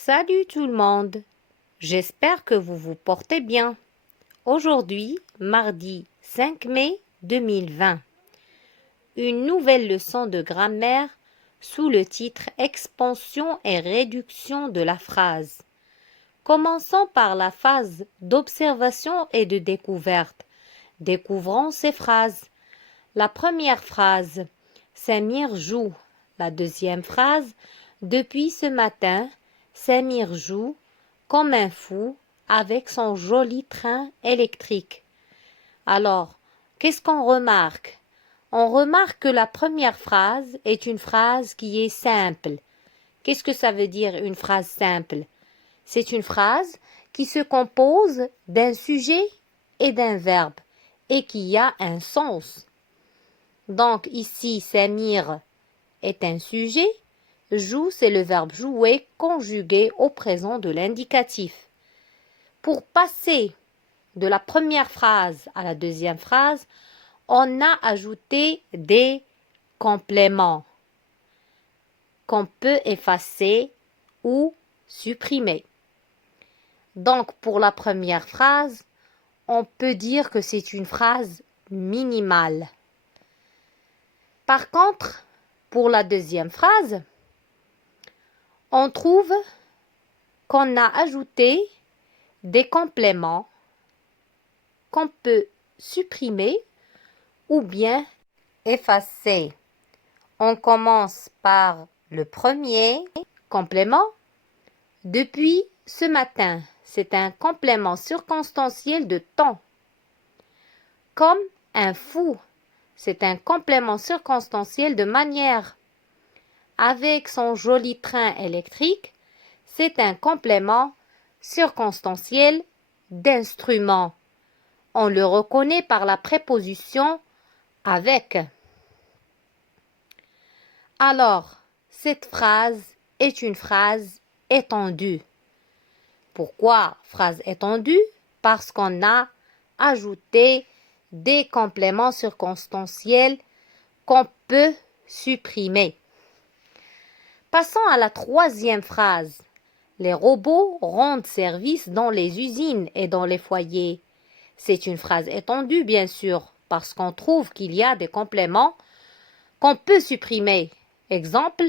Salut tout le monde, j'espère que vous vous portez bien. Aujourd'hui, mardi 5 mai 2020, une nouvelle leçon de grammaire sous le titre Expansion et réduction de la phrase. Commençons par la phase d'observation et de découverte. Découvrons ces phrases. La première phrase, Samir joue. La deuxième phrase, depuis ce matin, Samir joue comme un fou avec son joli train électrique. Alors, qu'est-ce qu'on remarque? On remarque que la première phrase est une phrase qui est simple. Qu'est-ce que ça veut dire une phrase simple? C'est une phrase qui se compose d'un sujet et d'un verbe et qui a un sens. Donc ici, Samir est un sujet. Joue, c'est le verbe jouer conjugué au présent de l'indicatif. Pour passer de la première phrase à la deuxième phrase, on a ajouté des compléments qu'on peut effacer ou supprimer. Donc, pour la première phrase, on peut dire que c'est une phrase minimale. Par contre, pour la deuxième phrase, on trouve qu'on a ajouté des compléments qu'on peut supprimer ou bien effacer. On commence par le premier complément. Depuis ce matin, c'est un complément circonstanciel de temps. Comme un fou, c'est un complément circonstanciel de manière. Avec son joli train électrique, c'est un complément circonstanciel d'instrument. On le reconnaît par la préposition avec. Alors, cette phrase est une phrase étendue. Pourquoi phrase étendue? Parce qu'on a ajouté des compléments circonstanciels qu'on peut supprimer. Passons à la troisième phrase. Les robots rendent service dans les usines et dans les foyers. C'est une phrase étendue, bien sûr, parce qu'on trouve qu'il y a des compléments qu'on peut supprimer. Exemple,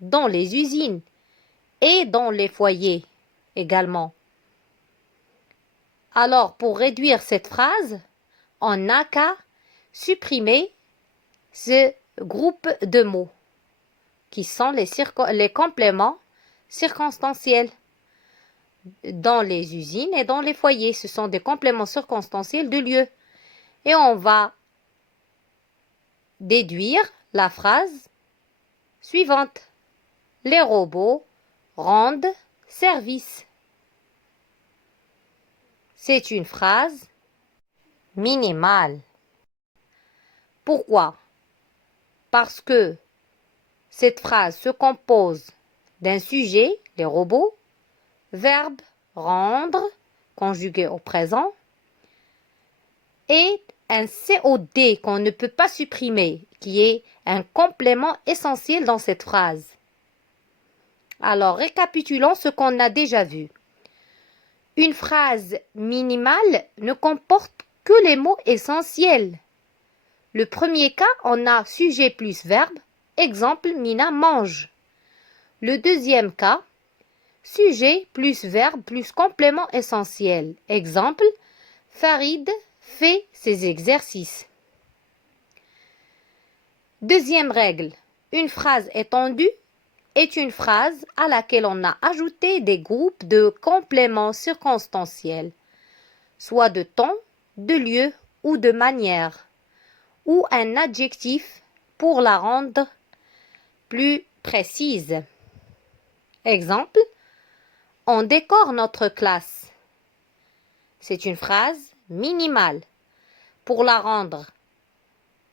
dans les usines et dans les foyers également. Alors, pour réduire cette phrase, on n'a qu'à supprimer ce groupe de mots qui sont les compléments circonstanciels. Dans les usines et dans les foyers, ce sont des compléments circonstanciels de lieu. Et on va déduire la phrase suivante. Les robots rendent service. C'est une phrase minimale. Pourquoi? Parce que cette phrase se compose d'un sujet, les robots, verbe rendre, conjugué au présent, et un COD qu'on ne peut pas supprimer, qui est un complément essentiel dans cette phrase. Alors, récapitulons ce qu'on a déjà vu. Une phrase minimale ne comporte que les mots essentiels. Le premier cas, on a sujet plus verbe. Exemple, Mina mange. Le deuxième cas, sujet plus verbe plus complément essentiel. Exemple, Farid fait ses exercices. Deuxième règle, une phrase étendue est une phrase à laquelle on a ajouté des groupes de compléments circonstanciels, soit de temps, de lieu ou de manière, ou un adjectif pour la rendre plus précise. Exemple, on décore notre classe. C'est une phrase minimale. Pour la rendre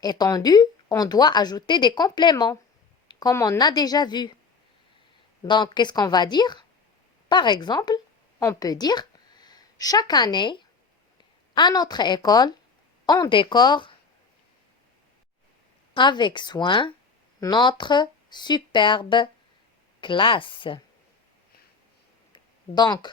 étendue, on doit ajouter des compléments, comme on a déjà vu. Donc, qu'est-ce qu'on va dire? Par exemple, on peut dire chaque année, à notre école, on décore avec soin notre superbe classe. Donc,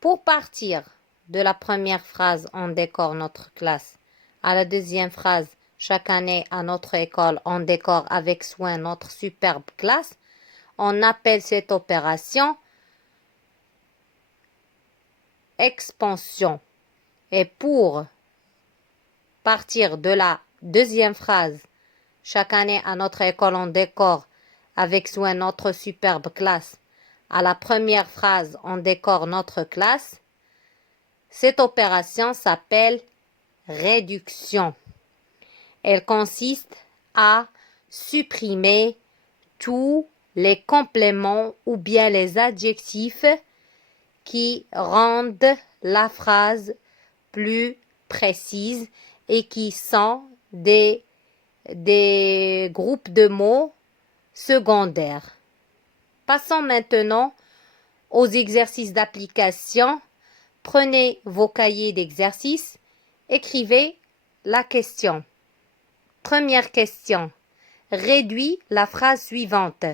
pour partir de la première phrase, on décore notre classe, à la deuxième phrase, chaque année à notre école, on décore avec soin notre superbe classe, on appelle cette opération expansion. Et pour partir de la deuxième phrase, chaque année à notre école, on décore avec soin notre superbe classe. À la première phrase, on décore notre classe. Cette opération s'appelle réduction. Elle consiste à supprimer tous les compléments ou bien les adjectifs qui rendent la phrase plus précise et qui sont des groupes de mots secondaires. Passons maintenant aux exercices d'application. Prenez vos cahiers d'exercices, écrivez la question. Première question. Réduis la phrase suivante.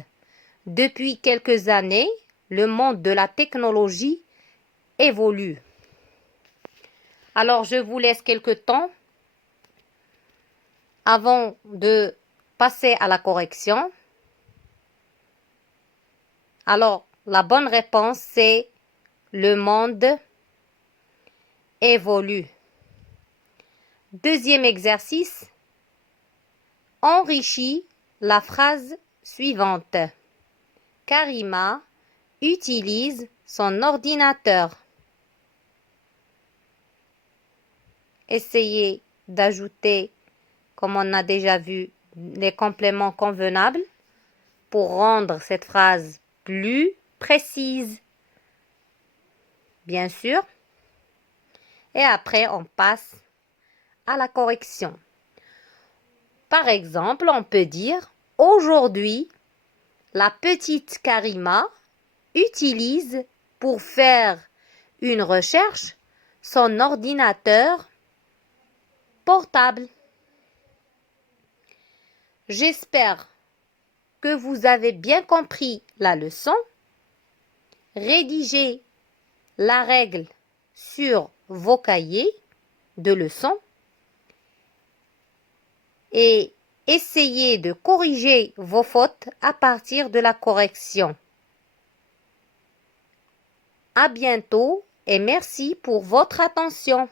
Depuis quelques années, le monde de la technologie évolue. Alors, je vous laisse quelques temps avant de passer à la correction. Alors, la bonne réponse, c'est le monde évolue. Deuxième exercice. Enrichis la phrase suivante. Karima utilise son ordinateur. Essayez d'ajouter, comme on a déjà vu, les compléments convenables pour rendre cette phrase plus précise. Bien sûr. Et après, on passe à la correction. Par exemple, on peut dire « Aujourd'hui, la petite Karima utilise pour faire une recherche son ordinateur portable. » J'espère que vous avez bien compris la leçon. Rédigez la règle sur vos cahiers de leçons et essayez de corriger vos fautes à partir de la correction. À bientôt et merci pour votre attention.